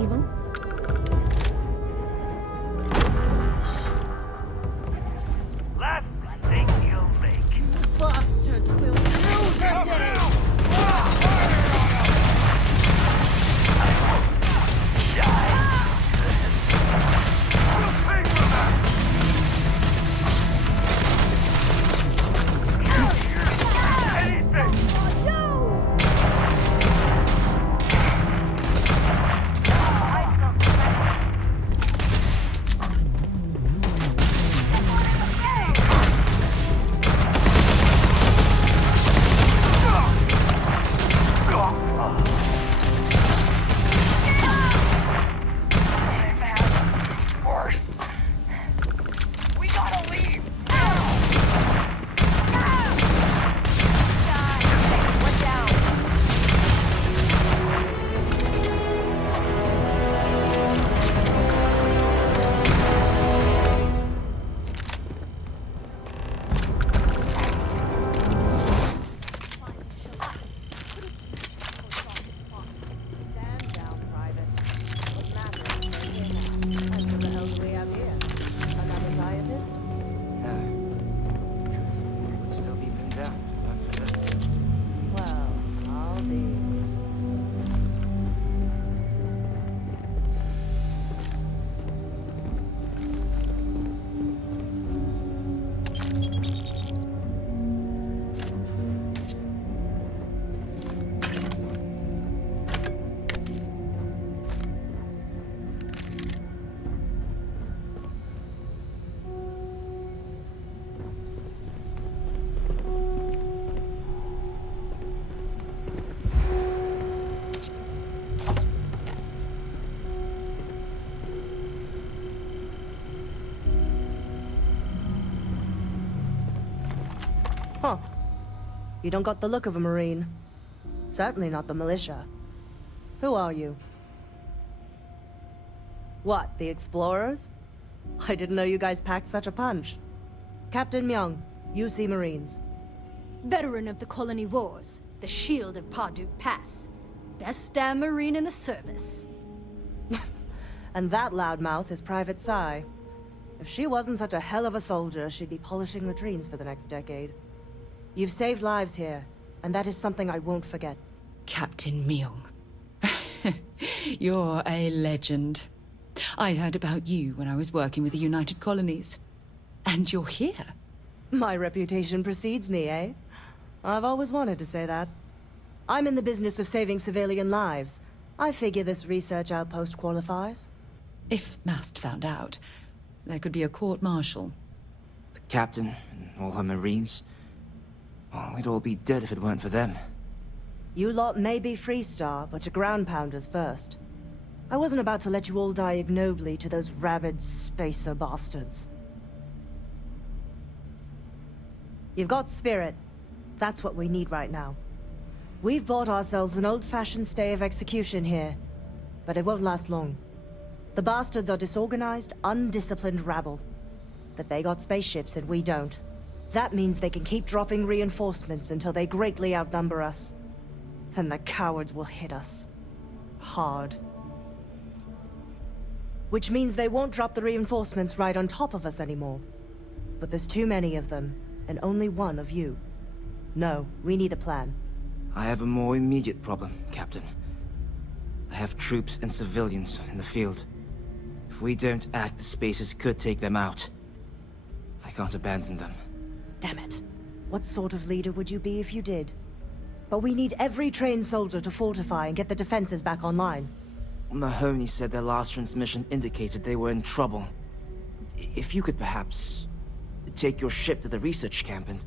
Evil? Last mistake you'll make. Bastards will rue the day! Huh. You don't got the look of a Marine. Certainly not the militia. Who are you? What, the explorers? I didn't know you guys packed such a punch. Captain Myung, UC Marines. Veteran of the colony wars, the shield of Parduk Pass. Best damn Marine in the service. And that loudmouth is Private Psy. If she wasn't such a hell of a soldier, she'd be polishing latrines for the next decade. You've saved lives here, and that is something I won't forget. Captain Myung. You're a legend. I heard about you when I was working with the United Colonies. And you're here. My reputation precedes me, eh? I've always wanted to say that. I'm in the business of saving civilian lives. I figure this research outpost qualifies. If Mast found out, there could be a court-martial. The captain and all her Marines. Oh, we'd all be dead if it weren't for them. You lot may be Freestar, but you're ground pounders first. I wasn't about to let you all die ignobly to those rabid spacer bastards. You've got spirit. That's what we need right now. We've bought ourselves an old-fashioned stay of execution here, but it won't last long. The bastards are disorganized, undisciplined rabble. But they got spaceships and we don't. That means they can keep dropping reinforcements until they greatly outnumber us. Then the cowards will hit us. Hard. Which means they won't drop the reinforcements right on top of us anymore. But there's too many of them, and only one of you. No, we need a plan. I have a more immediate problem, Captain. I have troops and civilians in the field. If we don't act, the Spacers could take them out. I can't abandon them. Damn it. What sort of leader would you be if you did? But we need every trained soldier to fortify and get the defenses back online. Mahoney said their last transmission indicated they were in trouble. If you could perhaps take your ship to the research camp and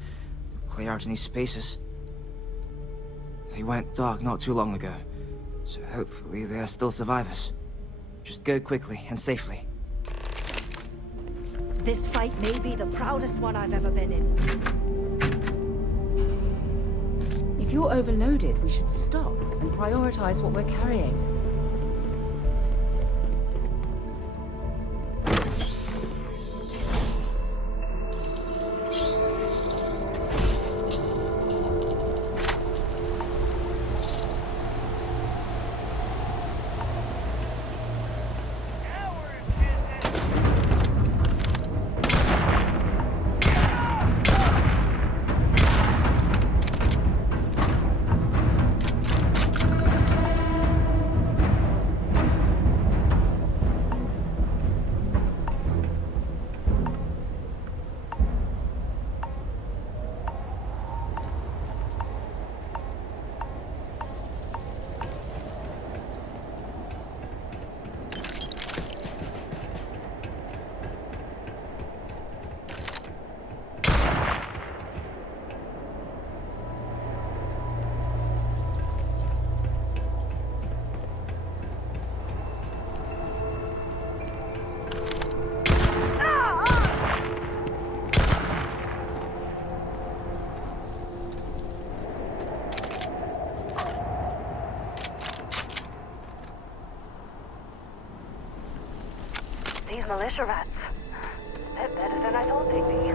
clear out any spaces. They went dark not too long ago, so hopefully they are still survivors. Just go quickly and safely. This fight may be the proudest one I've ever been in. If you're overloaded, we should stop and prioritize what we're carrying. These militia rats. They're better than I thought they'd be.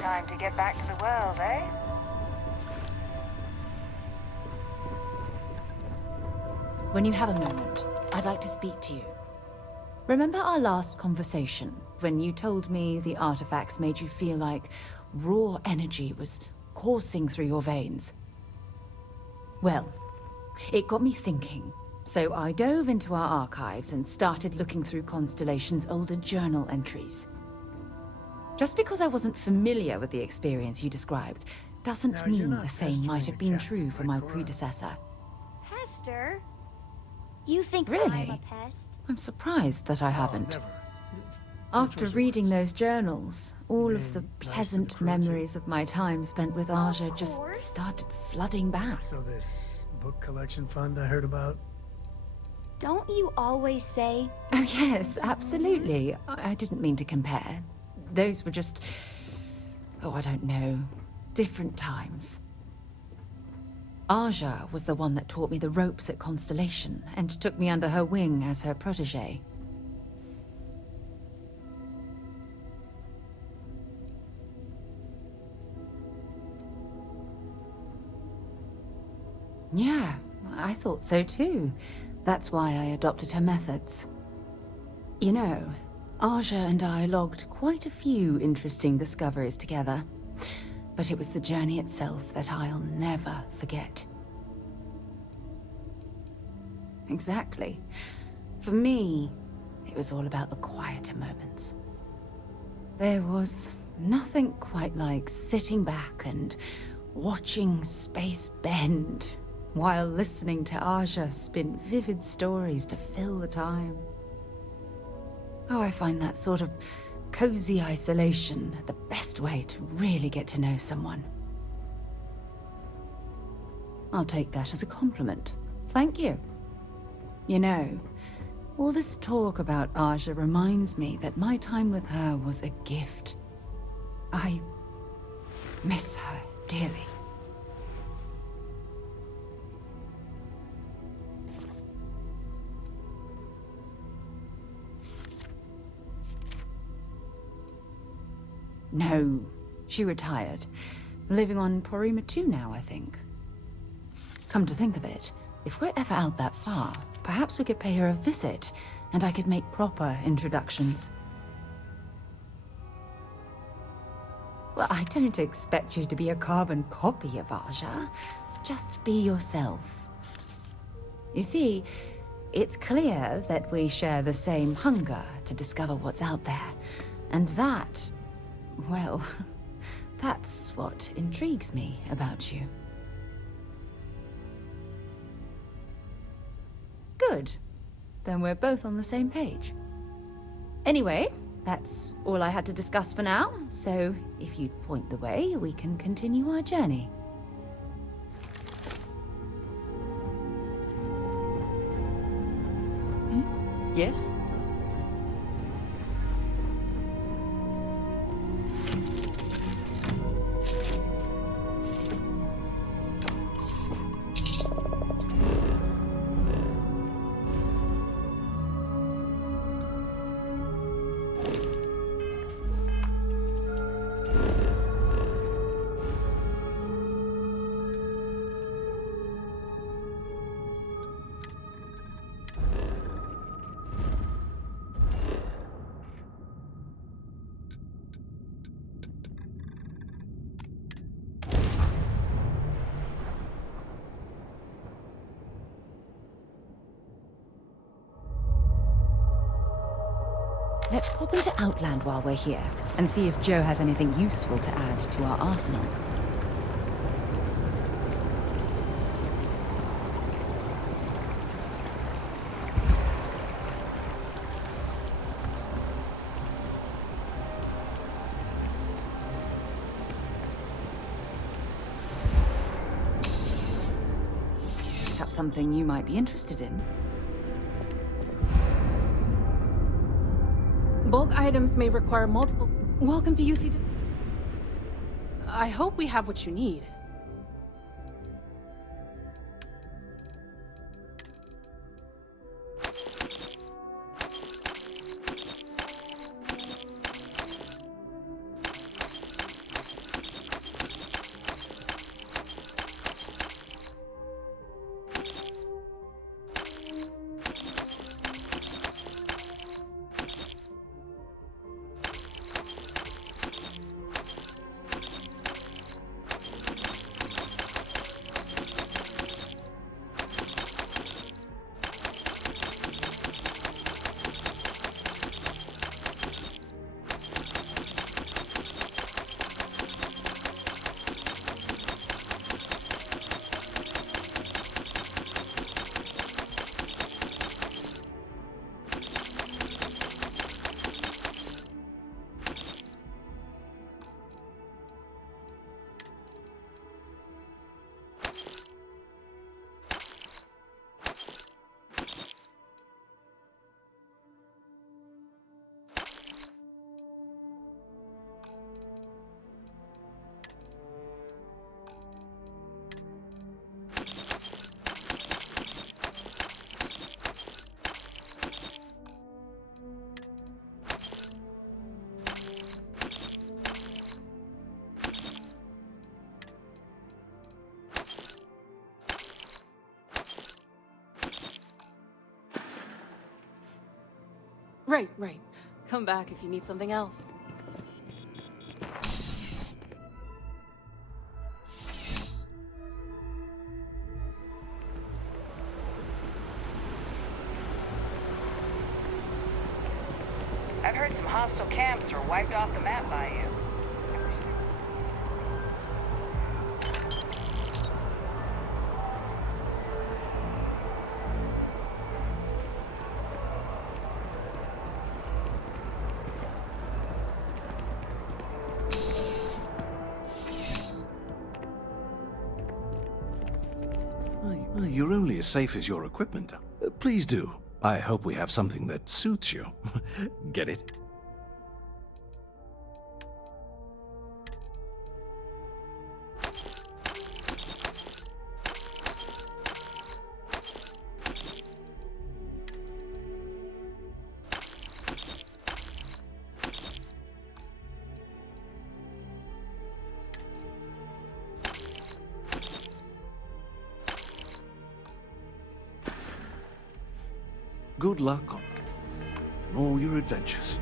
Time to get back to the world, eh? When you have a moment, I'd like to speak to you. Remember our last conversation, when you told me the artifacts made you feel like raw energy was coursing through your veins? Well, it got me thinking, so I dove into our archives and started looking through Constellation's older journal entries. Just because I wasn't familiar with the experience you described, doesn't mean the same might have been true for my predecessor. Pester? You think Really? I'm a pest? I'm surprised that I haven't. After reading those journals, all of the pleasant memories of my time spent with Aja just started flooding back. So this book collection fund I heard about? Don't you always say? Oh yes, absolutely. I didn't mean to compare. Those were just... oh, I don't know. Different times. Aja was the one that taught me the ropes at Constellation and took me under her wing as her protege. Yeah, I thought so too. That's why I adopted her methods. You know, Aja and I logged quite a few interesting discoveries together. But it was the journey itself that I'll never forget. Exactly. For me, it was all about the quieter moments. There was nothing quite like sitting back and watching space bend while listening to Aja spin vivid stories to fill the time. Oh, I find that sort of cozy isolation the best way to really get to know someone. I'll take that as a compliment. Thank you. You know, all this talk about Aja reminds me that my time with her was a gift. I miss her dearly. No, she retired. Living on Porima 2 now, I think. Come to think of it, If we're ever out that far, perhaps we could pay her a visit, and I could make proper introductions. Well, I don't expect you to be a carbon copy of Aja. Just be yourself. You see, it's clear that we share the same hunger to discover what's out there. And that, well, that's what intrigues me about you. Good. Then we're both on the same page. Anyway, that's all I had to discuss for now, so if you'd point the way, we can continue our journey. Yes? Let's pop into Outland while we're here, and see if Joe has anything useful to add to our arsenal. Picked up something you might be interested in. Bulk items may require multiple... Welcome to UC... I hope we have what you need. Right. Come back if you need something else. I've heard some hostile camps were wiped off the map by you. You're only as safe as your equipment. Please do. I hope we have something that suits you. Get it? good luck on all your adventures.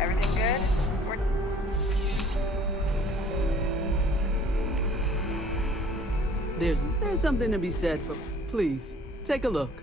Everything good? We're... There's something to be said for... Please, take a look.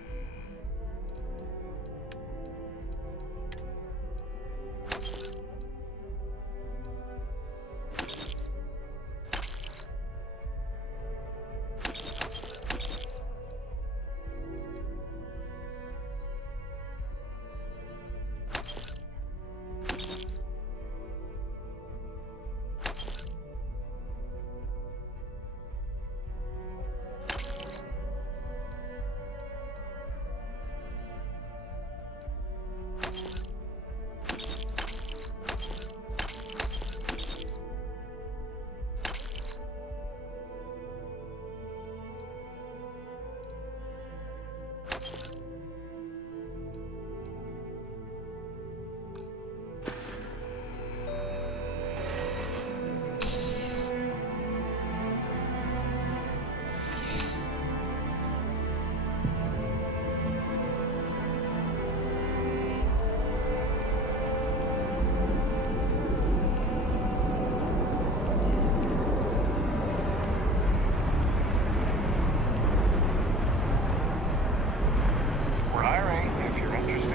We're hiring if you're interested.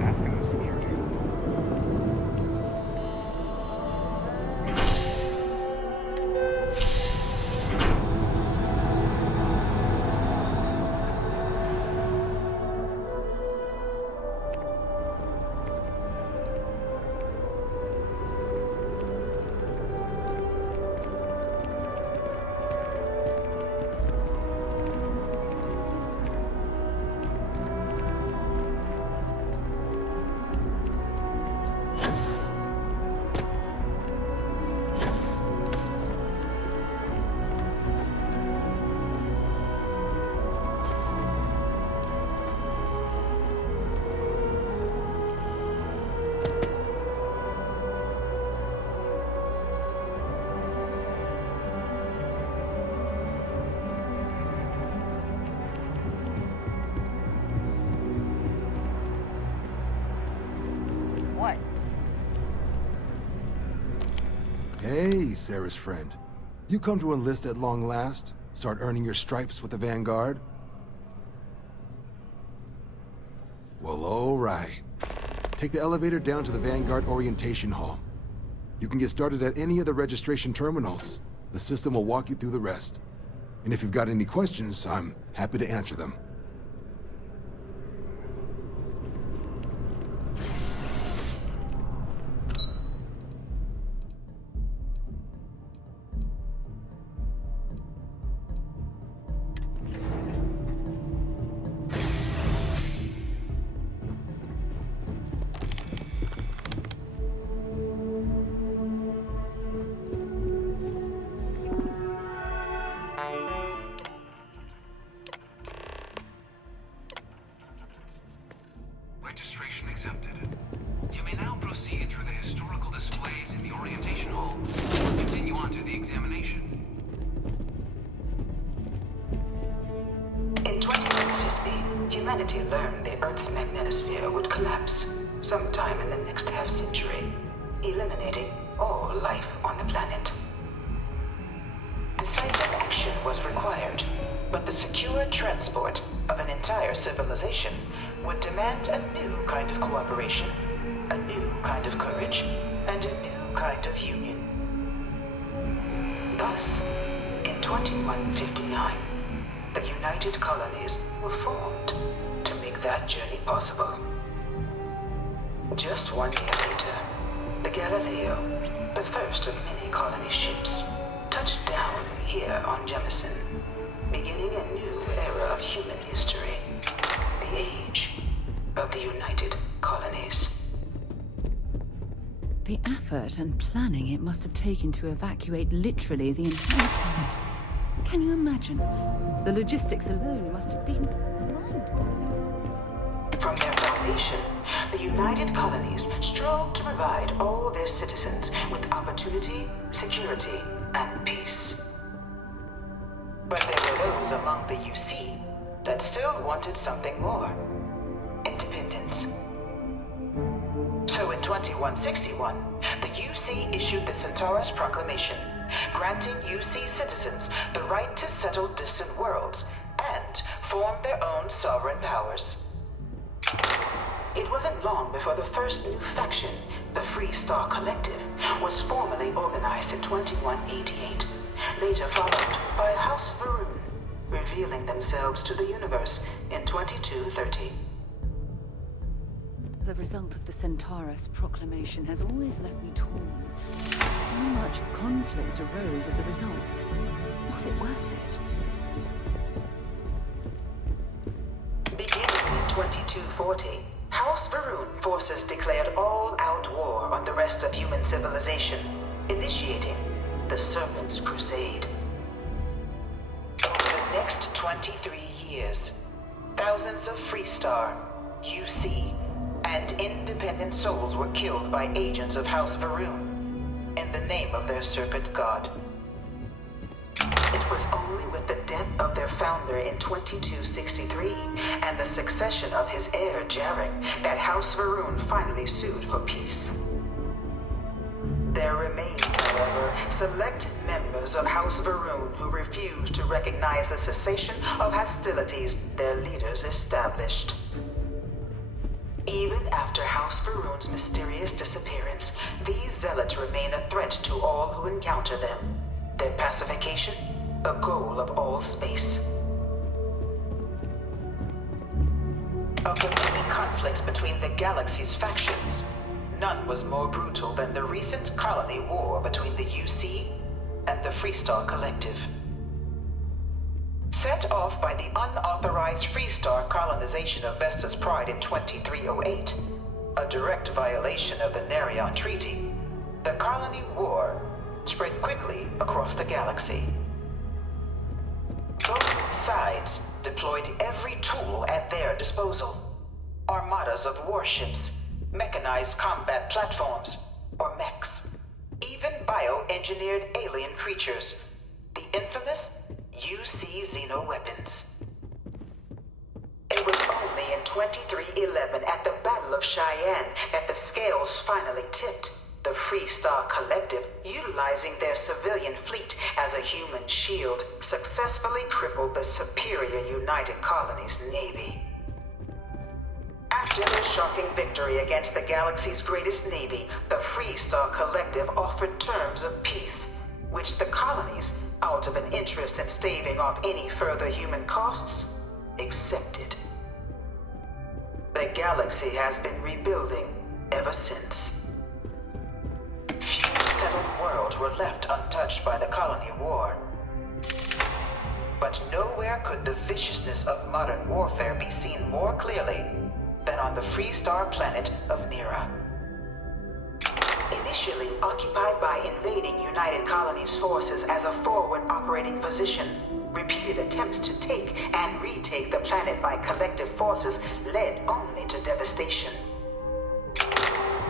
Asking the security. What? Hey, Sarah's friend. You come to enlist at long last? Start earning your stripes with the Vanguard? Well, all right. Take the elevator down to the Vanguard Orientation Hall. You can get started at any of the registration terminals. The system will walk you through the rest. And if you've got any questions, I'm happy to answer them. humanity learned the Earth's magnetosphere would collapse sometime in the next half-century, eliminating all life on the planet. Decisive action was required, but the secure transport of an entire civilization would demand a new kind of cooperation, a new kind of courage, and a new kind of union. Thus, in 2159, the United Colonies were formed to make that journey possible. Just 1 year later, the Galileo, the first of many colony ships, touched down here on Jemison, beginning a new era of human history, the age of the United Colonies. The effort and planning it must have taken to evacuate literally the entire planet. Can you imagine? The logistics alone must have been mind-blowing. From their foundation, the United Colonies strove to provide all their citizens with opportunity, security, and peace. But there were those among the UC that still wanted something more. Independence. So in 2161, the UC issued the Centaurus Proclamation, granting UC citizens the right to settle distant worlds and form their own sovereign powers. It wasn't long before the first new faction, the Free Star Collective, was formally organized in 2188, later followed by House Varun, revealing themselves to the universe in 2230. The result of the Centaurus Proclamation has always left me torn. So much conflict arose as a result. Was it worth it? Beginning in 2240, House Varun forces declared all-out war on the rest of human civilization, initiating the Serpent's Crusade. Over the next 23 years, thousands of Freestar, UC, and independent souls were killed by agents of House Varun in the name of their serpent god. It was only with the death of their founder in 2263 and the succession of his heir Jarek that House Varun finally sued for peace. There remained, however, select members of House Varun who refused to recognize the cessation of hostilities their leaders established. Even after House Varun's mysterious disappearance, these zealots remain a threat to all who encounter them. Their pacification, a goal of all space. Of the many conflicts between the galaxy's factions, none was more brutal than the recent colony war between the UC and the Freestar Collective. Set off by the unauthorized Freestar colonization of Vesta's Pride in 2308, a direct violation of the Nerion Treaty, the colony war spread quickly across the galaxy. Both sides deployed every tool at their disposal. Armadas of warships, mechanized combat platforms, or mechs, even bioengineered alien creatures, the infamous UC xeno-weapons. It was only in 2311 at the Battle of Cheyenne that the scales finally tipped, the Freestar Collective, utilizing their civilian fleet as a human shield, successfully crippled the superior United Colonies Navy. After their shocking victory against the galaxy's greatest navy, the Freestar Collective offered terms of peace, which the colonies, out of an interest in staving off any further human costs, accepted. The galaxy has been rebuilding ever since. Few settled worlds were left untouched by the colony war. But nowhere could the viciousness of modern warfare be seen more clearly than on the Freestar planet of Nera. Initially occupied by invading United Colonies forces as a forward operating position, repeated attempts to take and retake the planet by collective forces led only to devastation.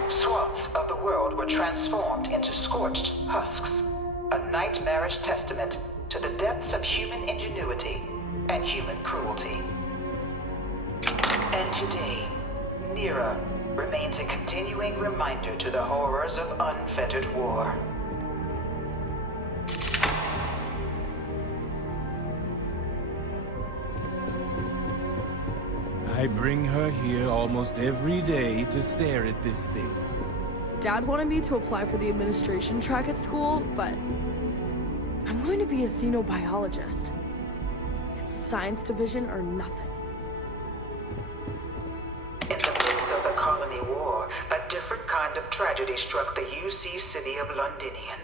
Swaths of the world were transformed into scorched husks, a nightmarish testament to the depths of human ingenuity and human cruelty. And today, Nira remains a continuing reminder to the horrors of unfettered war. I bring her here almost every day to stare at this thing. Dad wanted me to apply for the administration track at school, but I'm going to be a xenobiologist. It's science division or nothing. In the midst of the colony war, a different kind of tragedy struck the UC city of Londinian.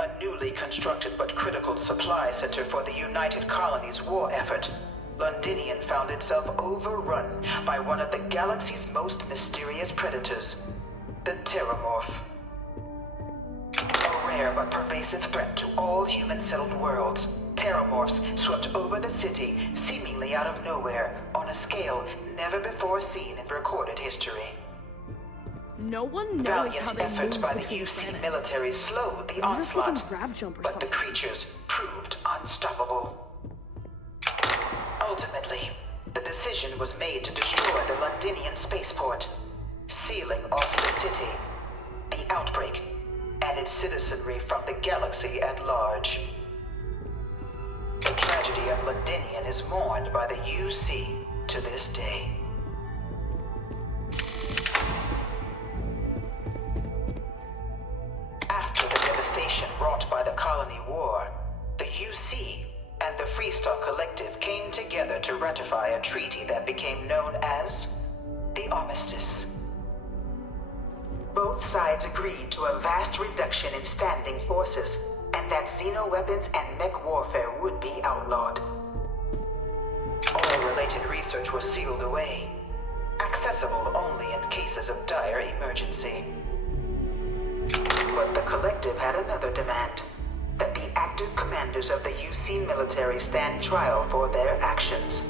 A newly constructed but critical supply center for the United Colonies' war effort, Londinian found itself overrun by one of the galaxy's most mysterious predators, the Terramorph. A rare but pervasive threat to all human-settled worlds, Terramorphs swept over the city, seemingly out of nowhere, on a scale never before seen in recorded history. No one knows Valiant how they efforts move by the between UC planets. military slowed the I wonder if they can onslaught, grav jump or but the something. creatures proved unstoppable. Ultimately, the decision was made to destroy the Londinian spaceport, sealing off the city, the outbreak, and its citizenry from the galaxy at large. The tragedy of Londinian is mourned by the UC to this day. After the devastation wrought by the colony war, the UC and the Freestar Collective came together to ratify a treaty that became known as the Armistice. Both sides agreed to a vast reduction in standing forces, and that xeno-weapons and mech warfare would be outlawed. All related research was sealed away, accessible only in cases of dire emergency. But the Collective had another demand, that the active commanders of the UC military stand trial for their actions.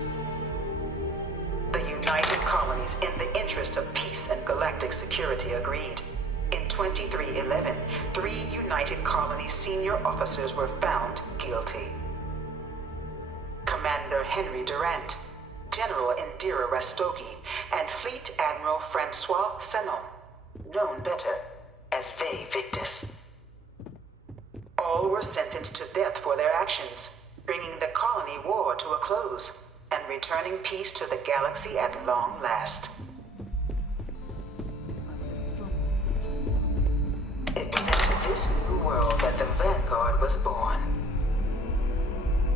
The United Colonies, in the interest of peace and galactic security, agreed. In 2311, 3 United Colonies senior officers were found guilty. Commander Henry Durant, General Indira Rastogi, and Fleet Admiral Francois Sanon, known better as Ve Victus. All were sentenced to death for their actions, bringing the colony war to a close and returning peace to the galaxy at long last. It was into this new world that the Vanguard was born.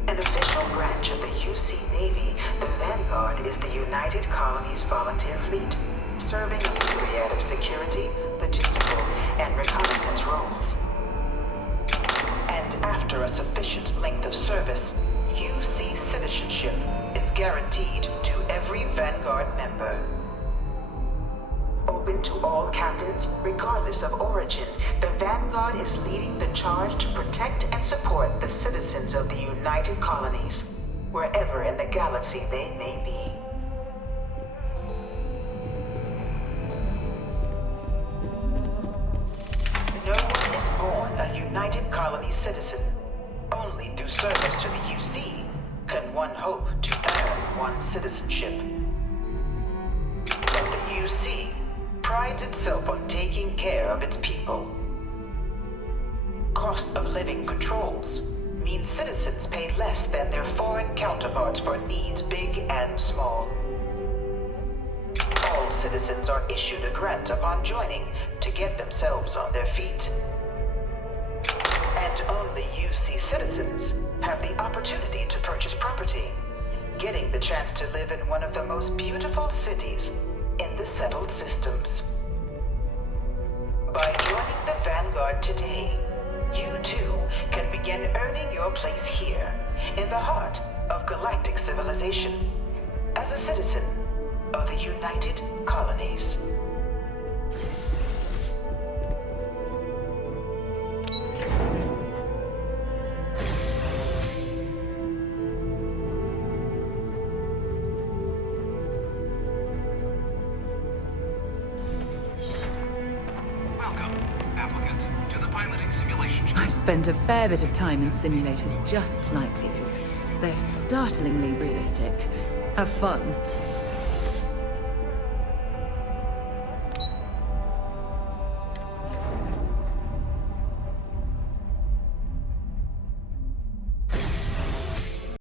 An official branch of the UC Navy, the Vanguard is the United Colonies Volunteer Fleet, serving a myriad of security, logistical, and reconnaissance roles. And after a sufficient length of service, UC citizenship is guaranteed to every Vanguard member. Open to all captains, regardless of origin, the Vanguard is leading the charge to protect and support the citizens of the United Colonies, wherever in the galaxy they may be. No one is born a United Colonies citizen. Only through service to the UC can one hope to earn one's citizenship. But the UC prides itself on taking care of its people. Cost of living controls mean citizens pay less than their foreign counterparts for needs big and small. All citizens are issued a grant upon joining to get themselves on their feet. And only UC citizens have the opportunity to purchase property, getting the chance to live in one of the most beautiful cities in the settled systems. By joining the Vanguard today, you too can begin earning your place here, in the heart of galactic civilization, as a citizen of the United Colonies. I've spent a fair bit of time in simulators just like these. They're startlingly realistic. Have fun.